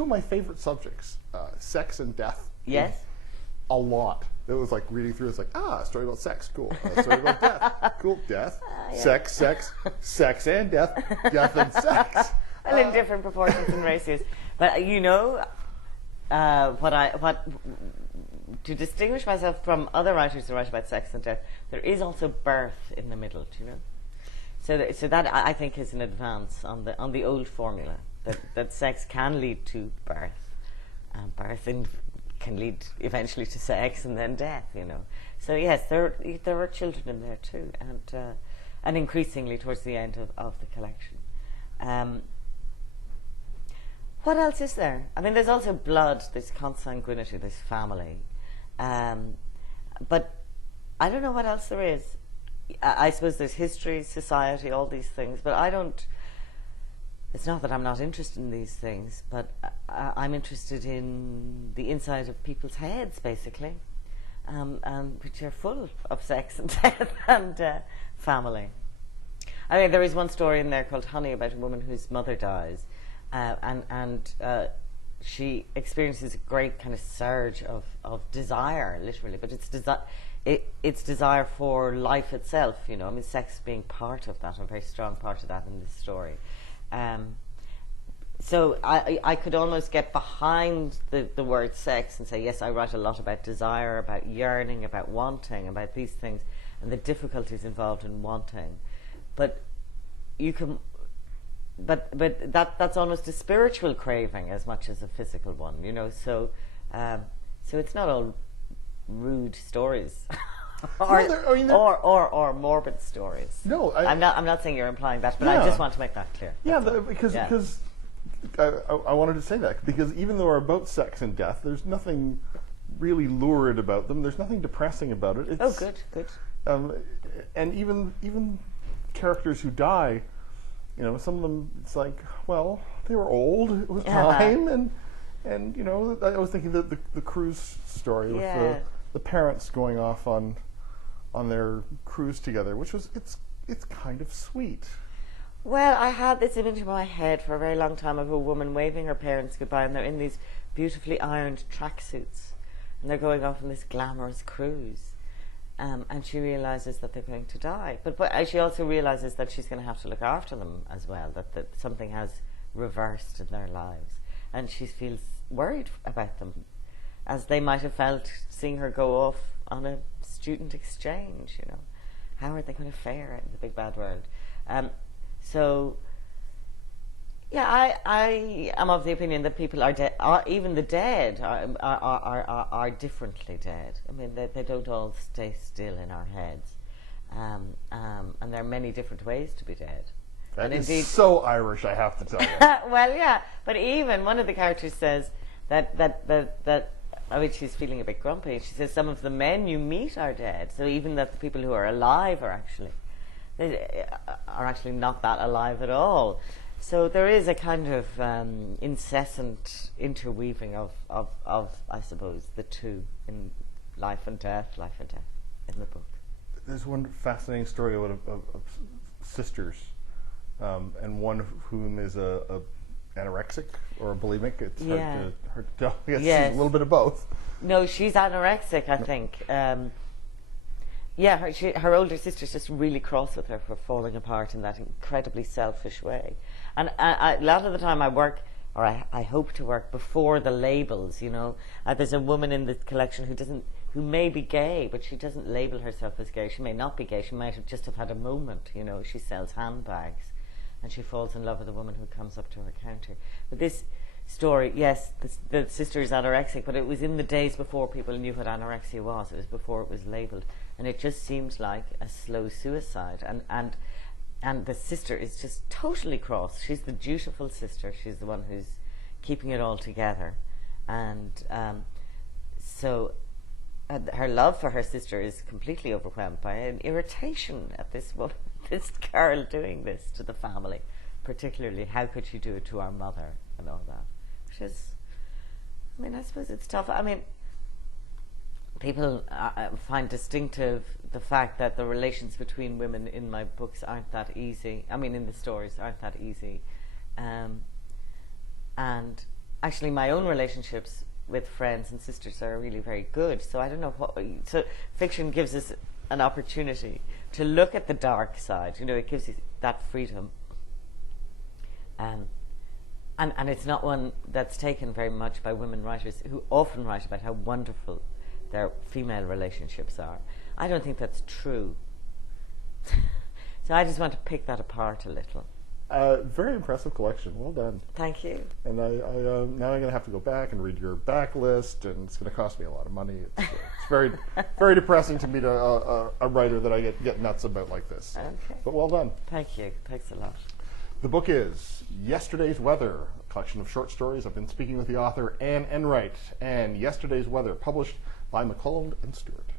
two of my favorite subjects, sex and death. Yes. A lot. It was like reading through. It's like, a story about sex, cool. A story about death, cool. Death, sex, sex and death, death and sex. Well, in different proportions and ratios. But you know, to distinguish myself from other writers who write about sex and death, there is also birth in the middle. Do you know? So that I think is an advance on the old formula that sex can lead to birth, and birth can lead eventually to sex and then death. You know. So yes, there are children in there too, and increasingly towards the end of the collection. What else is there? I mean, there's also blood, there's consanguinity, there's family. But I don't know what else there is. I suppose there's history, society, all these things, but I don't... It's not that I'm not interested in these things, but I'm interested in the inside of people's heads, basically, which are full of sex and death and family. I mean, there is one story in there called Honey about a woman whose mother dies, and she experiences a great kind of surge of desire, literally, but it's desire for life itself, you know. I mean, sex being part of that, a very strong part of that in this story. So I could almost get behind the word sex and say, yes, I write a lot about desire, about yearning, about wanting, about these things, and the difficulties involved in wanting. But you can... But that's almost a spiritual craving as much as a physical one, you know. So it's not all rude stories, or morbid stories. No, I'm not saying you're implying that, but I just want to make that clear. Yeah, because I wanted to say that because even though they're about sex and death, there's nothing really lurid about them. There's nothing depressing about it. Oh, good. And even characters who die. You know, some of them, it's like, well, they were old. It was time, and you know, I was thinking that the cruise story with the parents going off on their cruise together, which was it's kind of sweet. Well, I had this image in my head for a very long time of a woman waving her parents goodbye, and they're in these beautifully ironed tracksuits, and they're going off on this glamorous cruise. And she realizes that they're going to die. But she also realizes that she's going to have to look after them as well, that something has reversed in their lives. And she feels worried about them, as they might have felt seeing her go off on a student exchange, you know. How are they going to fare in the big bad world? So, yeah, I am of the opinion that people are dead, even the dead are differently dead. I mean, they don't all stay still in our heads. And there are many different ways to be dead. That is indeed so Irish, I have to tell you. Well, yeah, but even one of the characters says that I mean, she's feeling a bit grumpy. She says some of the men you meet are dead. So even that the people who are alive are actually not that alive at all. So there is a kind of incessant interweaving of I suppose, the two in life and death in the book. There's one fascinating story of sisters, and one of whom is a anorexic or a bulimic. It's hard to tell. Yes, she's a little bit of both. No, she's anorexic, I think. Her older sister's just really cross with her for falling apart in that incredibly selfish way. And a lot of the time I work, or I hope to work, before the labels, you know. There's a woman in the collection who may be gay, but she doesn't label herself as gay. She may not be gay. She might have just had a moment, you know. She sells handbags, and she falls in love with a woman who comes up to her counter. But this story, yes, the sister is anorexic, but it was in the days before people knew what anorexia was. It was before it was labelled. And it just seems like a slow suicide. And the sister is just totally cross. She's the dutiful sister. She's the one who's keeping it all together. And so her love for her sister is completely overwhelmed by an irritation at this girl doing this to the family. Particularly, how could she do it to our mother and all that? Which is, I mean, I suppose it's tough. I mean, people find distinctive the fact that the relations between women in my books aren't that easy. I mean, in the stories aren't that easy. And actually my own relationships with friends and sisters are really very good. So I don't know what. So fiction gives us an opportunity to look at the dark side. You know, it gives you that freedom. And it's not one that's taken very much by women writers who often write about how wonderful their female relationships are. I don't think that's true. So I just want to pick that apart a little. Very impressive collection. Well done. Thank you. And now I'm going to have to go back and read your backlist, and it's going to cost me a lot of money. It's very, very depressing to meet a writer that I get nuts about like this. Okay. But well done. Thank you. Thanks a lot. The book is Yesterday's Weather, a collection of short stories. I've been speaking with the author Anne Enright, and Yesterday's Weather, published by McCullough and Stewart.